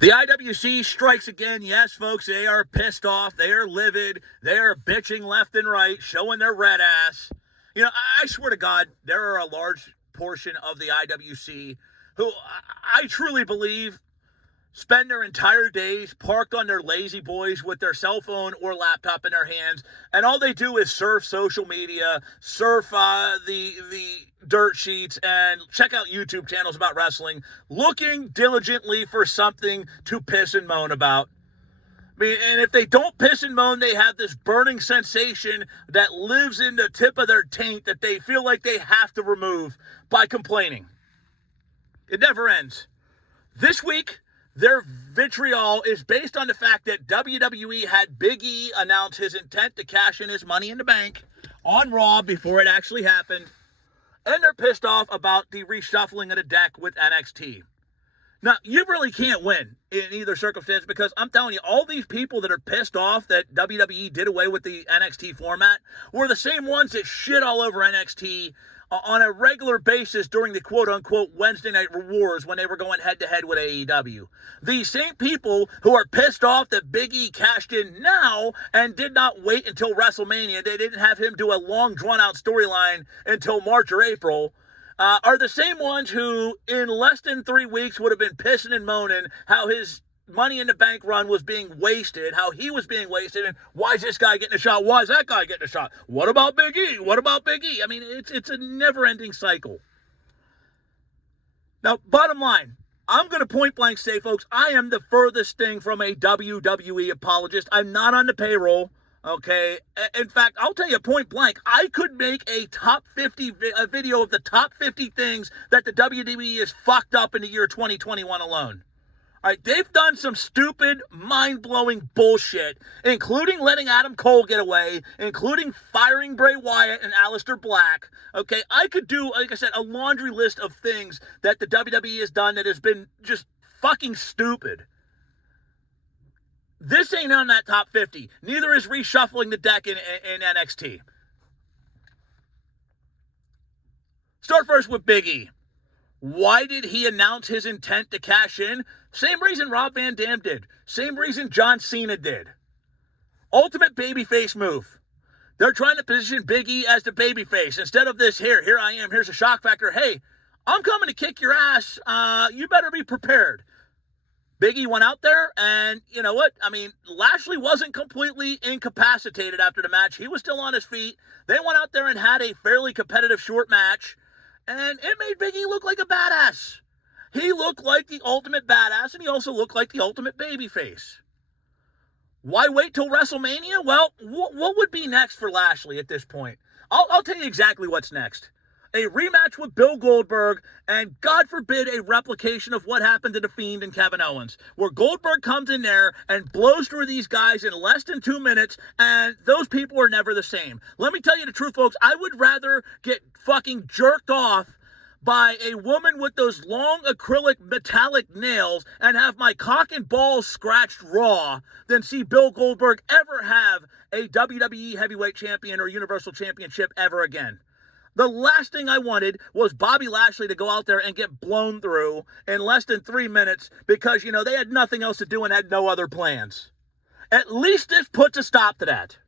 The IWC strikes again. Yes, folks, they are pissed off. They are livid. They are bitching left and right, showing their red ass. You know, I swear to God, there are a large portion of the IWC who I truly believe spend their entire days parked on their lazy boys with their cell phone or laptop in their hands, and all they do is surf social media, surf the dirt sheets, and check out YouTube channels about wrestling, looking diligently for something to piss and moan about. I mean, and if they don't piss and moan, they have this burning sensation that lives in the tip of their taint that they feel like they have to remove by complaining. It never ends. This week, their vitriol is based on the fact that WWE had Big E announce his intent to cash in his Money in the Bank on Raw before it actually happened. And they're pissed off about the reshuffling of the deck with NXT. Now, you really can't win in either circumstance because I'm telling you, all these people that are pissed off that WWE did away with the NXT format were the same ones that shit all over NXT on a regular basis during the quote-unquote Wednesday Night Wars when they were going head-to-head with AEW. These same people who are pissed off that Big E cashed in now and did not wait until WrestleMania, they didn't have him do a long, drawn-out storyline until March or April, are the same ones who, in less than 3 weeks, would have been pissing and moaning how his Money in the Bank run was being wasted, how he was being wasted, and why is this guy getting a shot? Why is that guy getting a shot? What about Big E? What about Big E? I mean, it's a never-ending cycle. Now, bottom line, I'm going to point blank say, folks, I am the furthest thing from a WWE apologist. I'm not on the payroll, okay? In fact, I'll tell you point blank, I could make a top 50 video of the top 50 things that the WWE has fucked up in the year 2021 alone. All right, they've done some stupid, mind-blowing bullshit, including letting Adam Cole get away, including firing Bray Wyatt and Aleister Black. Okay, I could do, like I said, a laundry list of things that the WWE has done that has been just fucking stupid. This ain't on that top 50. Neither is reshuffling the deck in NXT. Start first with Big E. Why did he announce his intent to cash in? Same reason Rob Van Dam did. Same reason John Cena did. Ultimate babyface move. They're trying to position Big E as the babyface. Instead of this, here I am, here's a shock factor. Hey, I'm coming to kick your ass. You better be prepared. Big E went out there, and you know what? I mean, Lashley wasn't completely incapacitated after the match. He was still on his feet. They went out there and had a fairly competitive short match. And it made Big E look like a badass. He looked like the ultimate badass, and he also looked like the ultimate babyface. Why wait till WrestleMania? Well, what would be next for Lashley at this point? I'll tell you exactly what's next. A rematch with Bill Goldberg, and God forbid a replication of what happened to The Fiend and Kevin Owens, where Goldberg comes in there and blows through these guys in less than 2 minutes, and those people are never the same. Let me tell you the truth, folks. I would rather get fucking jerked off by a woman with those long acrylic metallic nails and have my cock and balls scratched raw than see Bill Goldberg ever have a WWE Heavyweight Champion or Universal Championship ever again. The last thing I wanted was Bobby Lashley to go out there and get blown through in less than 3 minutes because, you know, they had nothing else to do and had no other plans. At least this puts a stop to that.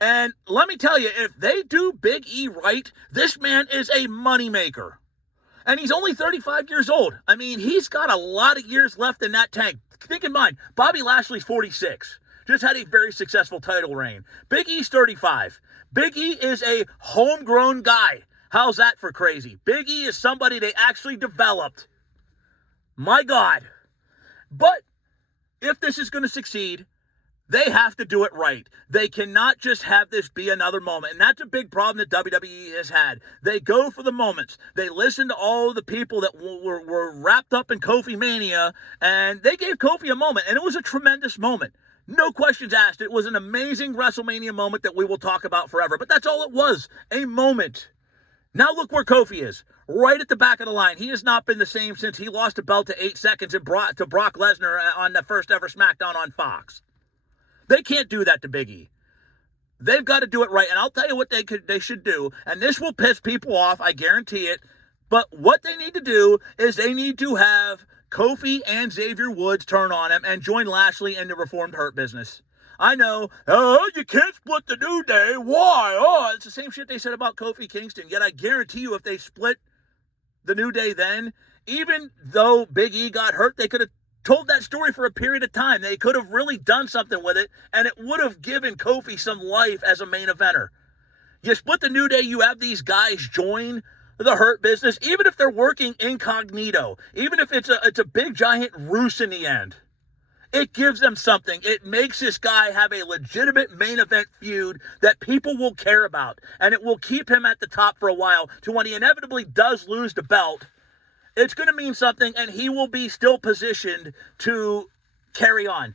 And let me tell you, if they do Big E right, this man is a moneymaker. And he's only 35 years old. I mean, he's got a lot of years left in that tank. Keep in mind, Bobby Lashley's 46. Just had a very successful title reign. Big E's 35. Big E is a homegrown guy. How's that for crazy? Big E is somebody they actually developed. My God. But if this is going to succeed, they have to do it right. They cannot just have this be another moment. And that's a big problem that WWE has had. They go for the moments. They listen to all the people that were wrapped up in Kofi Mania, and they gave Kofi a moment, and it was a tremendous moment. No questions asked. It was an amazing WrestleMania moment that we will talk about forever. But that's all it was, a moment. Now look where Kofi is, right at the back of the line. He has not been the same since he lost the belt to 8 seconds and brought to Brock Lesnar on the first ever SmackDown on Fox. They can't do that to Big E. They've got to do it right. And I'll tell you what they should do. And this will piss people off, I guarantee it. But what they need to do is they need to have Kofi and Xavier Woods turn on him and join Lashley in the Reformed Hurt Business. I know, oh, you can't split the New Day. Why? Oh, it's the same shit they said about Kofi Kingston. Yet I guarantee you if they split the New Day then, even though Big E got hurt, they could have told that story for a period of time. They could have really done something with it, and it would have given Kofi some life as a main eventer. You split the New Day, you have these guys join the Hurt Business, even if they're working incognito, even if it's a big giant ruse in the end. It gives them something. It makes this guy have a legitimate main event feud that people will care about, and it will keep him at the top for a while to when he inevitably does lose the belt. It's going to mean something, and he will be still positioned to carry on.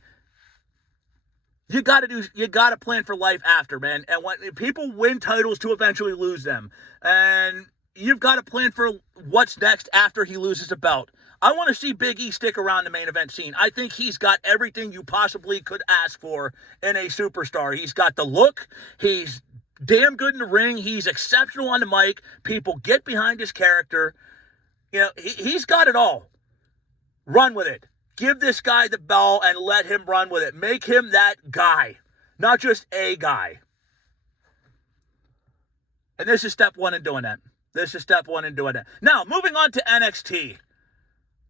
You got to plan for life after, man. And when people win titles to eventually lose them, and you've got to plan for what's next after he loses the belt. I want to see Big E stick around the main event scene. I think he's got everything you possibly could ask for in a superstar. He's got the look. He's damn good in the ring. He's exceptional on the mic. People get behind his character. You know, he's got it all. Run with it. Give this guy the bell and let him run with it. Make him that guy, not just a guy. And this is step one in doing that. Now, moving on to NXT.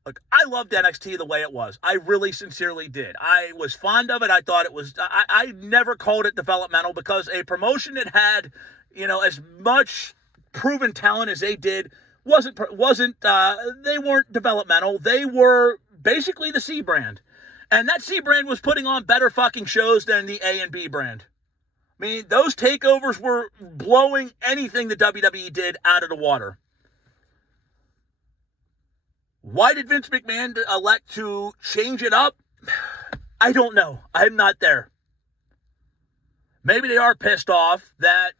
Look, I loved NXT the way it was. I really sincerely did. I was fond of it. I thought it was, I never called it developmental because a promotion that had, as much proven talent as they did they weren't developmental. They were basically the C brand. And that C brand was putting on better fucking shows than the A and B brand. I mean, those takeovers were blowing anything the WWE did out of the water. Why did Vince McMahon elect to change it up? I don't know. I'm not there. Maybe they are pissed off that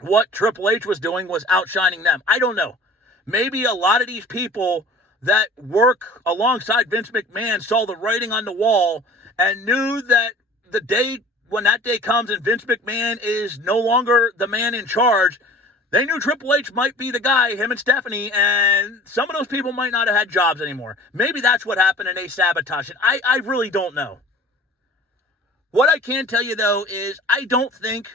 what Triple H was doing was outshining them. I don't know. Maybe a lot of these people that work alongside Vince McMahon saw the writing on the wall and knew that the day when that day comes and Vince McMahon is no longer the man in charge, they knew Triple H might be the guy, him and Stephanie, and some of those people might not have had jobs anymore. Maybe that's what happened and they sabotaged it. I really don't know. What I can tell you, though, is I don't think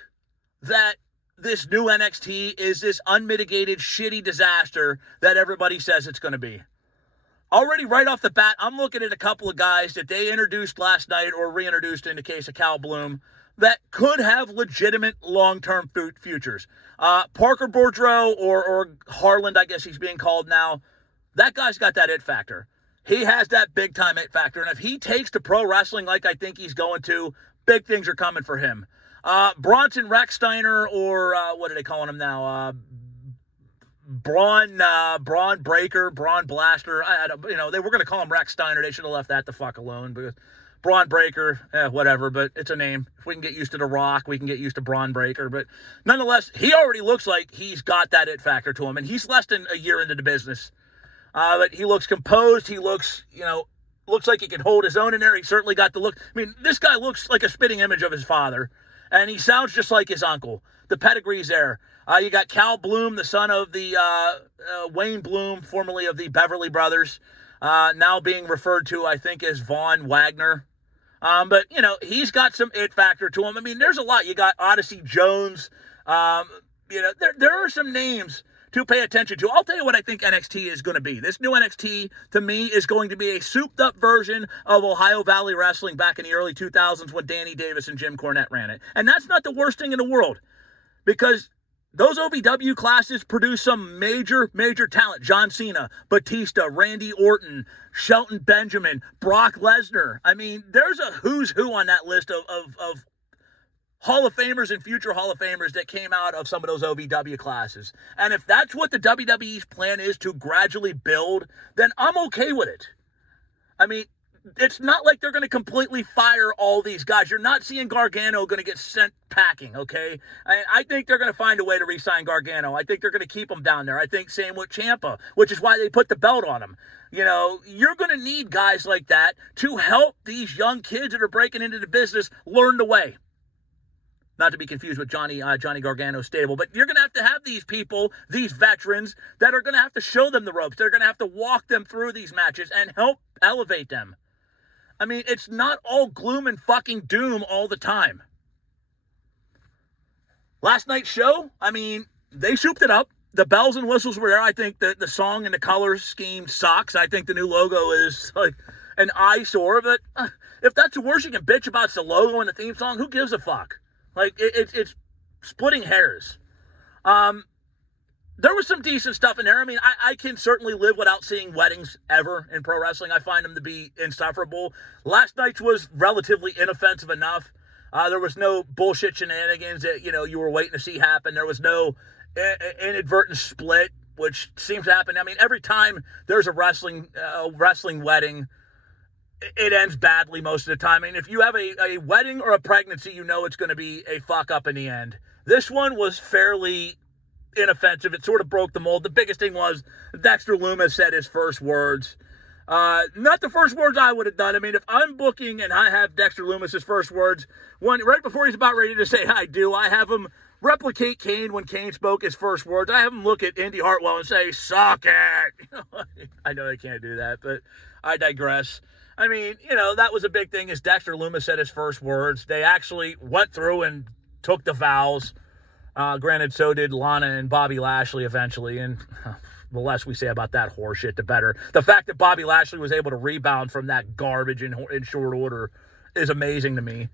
that this new NXT is this unmitigated, shitty disaster that everybody says it's going to be. Already right off the bat, I'm looking at a couple of guys that they introduced last night or reintroduced in the case of Cal Bloom that could have legitimate long-term futures. Parker Boudreaux or Harland, I guess he's being called now, that guy's got that it factor. He has that big-time it factor, and if he takes to pro wrestling like I think he's going to, big things are coming for him. Bronson Rechsteiner, or what are they calling him now? Braun Breaker, Braun Blaster. They were going to call him Rechsteiner. They should have left that the fuck alone because Braun Breaker, whatever, but it's a name. If we can get used to The Rock, we can get used to Braun Breaker. But nonetheless, he already looks like he's got that it factor to him, and he's less than a year into the business. But he looks composed. He looks, looks like he can hold his own in there. He certainly got the look. I mean, this guy looks like a spitting image of his father. And he sounds just like his uncle. The pedigree's there. You got Cal Bloom, the son of the Wayne Bloom, formerly of the Beverly Brothers, now being referred to, I think, as Von Wagner. But, he's got some it factor to him. I mean, there's a lot. You got Odyssey Jones. There are some names to pay attention to. I'll tell you what I think NXT is going to be. This new NXT, to me, is going to be a souped-up version of Ohio Valley Wrestling back in the early 2000s when Danny Davis and Jim Cornette ran it. And that's not the worst thing in the world because those OVW classes produce some major, major talent. John Cena, Batista, Randy Orton, Shelton Benjamin, Brock Lesnar. I mean, there's a who's who on that list of Hall of Famers and future Hall of Famers that came out of some of those OVW classes. And if that's what the WWE's plan is to gradually build, then I'm okay with it. I mean, it's not like they're going to completely fire all these guys. You're not seeing Gargano going to get sent packing, okay? I think they're going to find a way to re-sign Gargano. I think they're going to keep him down there. I think same with Ciampa, which is why they put the belt on him. You're going to need guys like that to help these young kids that are breaking into the business learn the way. Not to be confused with Johnny Gargano's stable. But you're going to have these people, these veterans, that are going to have to show them the ropes. They're going to have to walk them through these matches and help elevate them. I mean, it's not all gloom and fucking doom all the time. Last night's show, I mean, they souped it up. The bells and whistles were there. I think the song and the color scheme sucks. I think the new logo is like an eyesore. But if that's the worst you can bitch about, it's the logo and the theme song, who gives a fuck? Like, it's splitting hairs. There was some decent stuff in there. I mean, I can certainly live without seeing weddings ever in pro wrestling. I find them to be insufferable. Last night's was relatively inoffensive enough. There was no bullshit shenanigans that, you were waiting to see happen. There was no inadvertent split, which seems to happen. I mean, every time there's a wrestling wedding, it ends badly most of the time. I mean, if you have a wedding or a pregnancy, it's going to be a fuck up in the end. This one was fairly inoffensive. It sort of broke the mold. The biggest thing was Dexter Lumis said his first words. Not the first words I would have done. I mean, if I'm booking and I have Dexter Lumis' first words, right before he's about ready to say I do, I have him replicate Kane when Kane spoke his first words. I have him look at Indy Hartwell and say, "Suck it." I know they can't do that, but I digress. I mean, that was a big thing is Dexter Lumis said his first words. They actually went through and took the vows. Granted, so did Lana and Bobby Lashley eventually, and the less we say about that horseshit, the better. The fact that Bobby Lashley was able to rebound from that garbage in short order is amazing to me.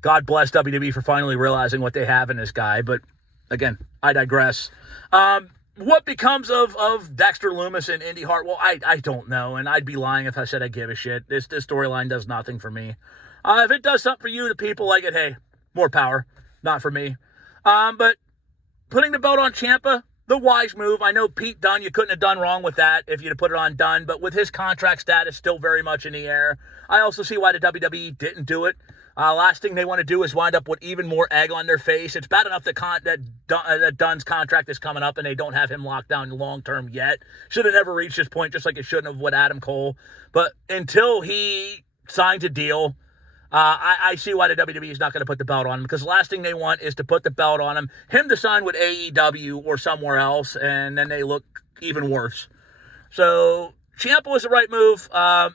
God bless WWE for finally realizing what they have in this guy, but again, I digress. What becomes of Dexter Lumis and Indy Hartwell, I don't know, and I'd be lying if I said I give a shit. This storyline does nothing for me. If it does something for you, the people like it, hey, more power. Not for me. But putting the belt on Ciampa, the wise move. I know Pete Dunne, you couldn't have done wrong with that if you'd have put it on Dunne, but with his contract status still very much in the air, I also see why the WWE didn't do it. Last thing they want to do is wind up with even more egg on their face. It's bad enough that Dunn's contract is coming up and they don't have him locked down long-term yet. Should have never reached this point, just like it shouldn't have with Adam Cole. But until he signs a deal, I see why the WWE is not going to put the belt on him, because the last thing they want is to put the belt on him to sign with AEW or somewhere else, and then they look even worse. So Ciampa was the right move.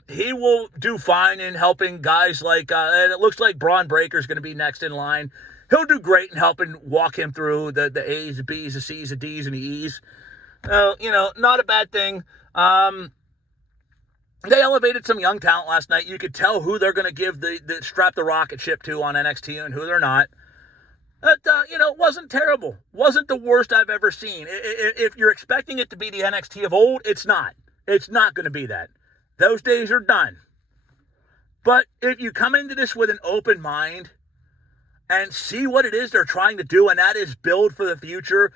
He will do fine in helping guys like, and it looks like Braun Breaker's going to be next in line. He'll do great in helping walk him through the A's, the B's, the C's, the D's, and the E's. Not a bad thing. They elevated some young talent last night. You could tell who they're going to give the strap the rocket ship to on NXT and who they're not. But, it wasn't terrible. Wasn't the worst I've ever seen. If you're expecting it to be the NXT of old, it's not. It's not going to be that. Those days are done. But if you come into this with an open mind and see what it is they're trying to do, and that is build for the future,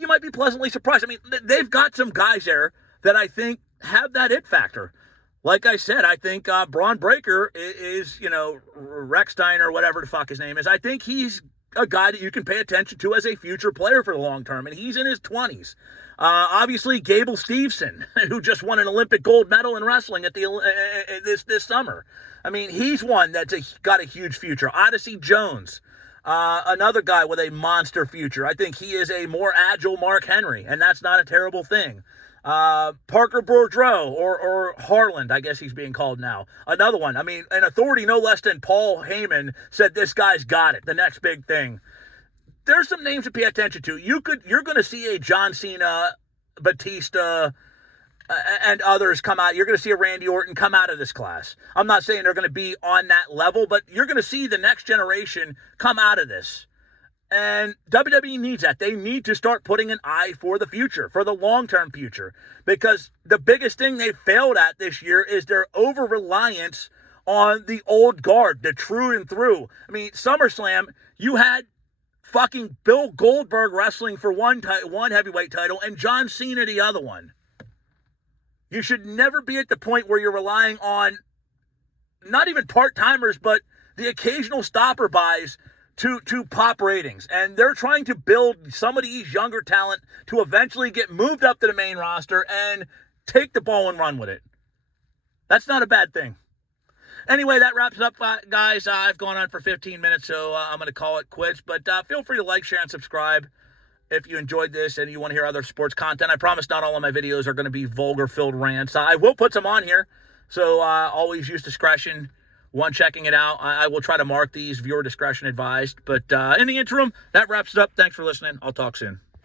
you might be pleasantly surprised. I mean, they've got some guys there that I think have that it factor. Like I said, I think Braun Breaker is, Rechstein or whatever the fuck his name is. I think he's a guy that you can pay attention to as a future player for the long term, and he's in his 20s. Obviously, Gable Steveson, who just won an Olympic gold medal in wrestling at this summer. I mean, he's one that's got a huge future. Odyssey Jones, another guy with a monster future. I think he is a more agile Mark Henry, and that's not a terrible thing. Parker Boudreaux or Harland, I guess he's being called now. Another one. I mean, an authority no less than Paul Heyman said this guy's got it. The next big thing. There's some names to pay attention to. You're going to see a John Cena, Batista, and others come out. You're going to see a Randy Orton come out of this class. I'm not saying they're going to be on that level, but you're going to see the next generation come out of this. And WWE needs that. They need to start putting an eye for the future, for the long-term future. Because the biggest thing they failed at this year is their over-reliance on the old guard, the true and through. I mean, SummerSlam, you had fucking Bill Goldberg wrestling for one heavyweight title and John Cena the other one. You should never be at the point where you're relying on not even part-timers, but the occasional stopper buys to pop ratings. And they're trying to build some of these younger talent to eventually get moved up to the main roster and take the ball and run with it. That's not a bad thing. Anyway, that wraps it up, guys. I've gone on for 15 minutes, so I'm going to call it quits. But feel free to like, share, and subscribe if you enjoyed this and you want to hear other sports content. I promise not all of my videos are going to be vulgar-filled rants. I will put some on here, so always use discretion when checking it out. I will try to mark these viewer discretion advised. But in the interim, that wraps it up. Thanks for listening. I'll talk soon.